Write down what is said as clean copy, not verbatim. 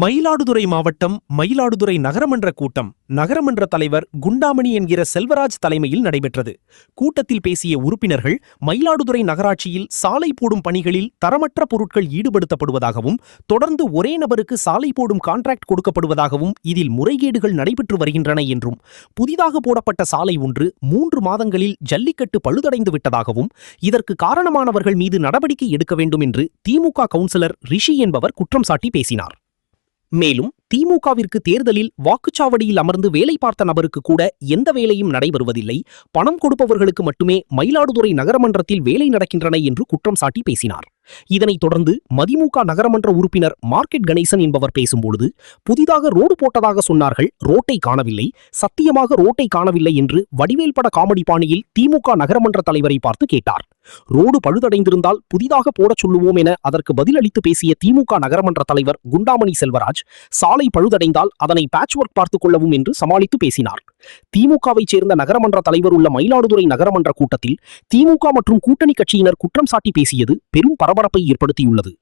மயிலாடுதுறை மாவட்டம் மயிலாடுதுறை நகரமன்ற கூட்டம் நகரமன்ற தலைவர் குண்டாமணி என்கிற செல்வராஜ் தலைமையில் நடைபெற்றது. கூட்டத்தில் பேசிய உறுப்பினர்கள் மயிலாடுதுறை நகராட்சியில் சாலை போடும் பணிகளில் தரமற்ற பொருட்கள் ஈடுபடுத்தப்படுவதாகவும் தொடர்ந்து ஒரே நபருக்கு சாலை போடும் கான்ட்ராக்ட் கொடுக்கப்படுவதாகவும் இதில் முறைகேடுகள் நடைபெற்று வருகின்றன என்றும் புதிதாக போடப்பட்ட சாலை ஒன்று 3 மாதங்களில் ஜல்லிக்கட்டு பழுதடைந்து விட்டதாகவும் இதற்கு காரணமானவர்கள் மீது நடவடிக்கை எடுக்க வேண்டும் என்று திமுக கவுன்சிலர் ரிஷி என்பவர் குற்றம் சாட்டி பேசினார். மேலும் திமுகவிற்கு தேர்தலில் வாக்குச்சாவடியில் அமர்ந்து வேலை பார்த்த நபருக்கு கூட எந்த வேலையும் நடைபெறுவதில்லை, பணம் கொடுப்பவர்களுக்கு மட்டுமே மயிலாடுதுறை நகரமன்றத்தில் வேலை நடக்கின்றன என்று குற்றம் சாட்டி பேசினார். இதனைத் தொடர்ந்து மதிமுக நகரமன்ற உறுப்பினர் மார்க்கெட் கணேசன் என்பவர் பேசும்பொழுது, புதிதாக ரோடு போட்டதாக சொன்னார்கள், ரோட்டை காணவில்லை, சத்தியமாக ரோட்டை காணவில்லை என்று வடிவேல் பட காமெடி பாணியில் திமுக நகரமன்ற தலைவரை பார்த்து கேட்டார். ரோடு பழுதடைந்திருந்தால் புதிதாக போடச் சொல்லுவோம் என அதற்கு பதிலளித்து பேசிய திமுக நகரமன்ற தலைவர் குண்டாமணி செல்வராஜ், சாலை பழுதடைந்தால் அதனை பேட்ச் ஒர்க் பார்த்துக் கொள்ளவும் என்று சமாளித்து பேசினார். திமுகவைச் சேர்ந்த நகரமன்ற தலைவர் உள்ள மயிலாடுதுறை நகரமன்ற கூட்டத்தில் திமுக மற்றும் கூட்டணி கட்சியினர் குற்றம் சாட்டி பேசியது பெரும் பரபரப்பை ஏற்படுத்தியுள்ளது.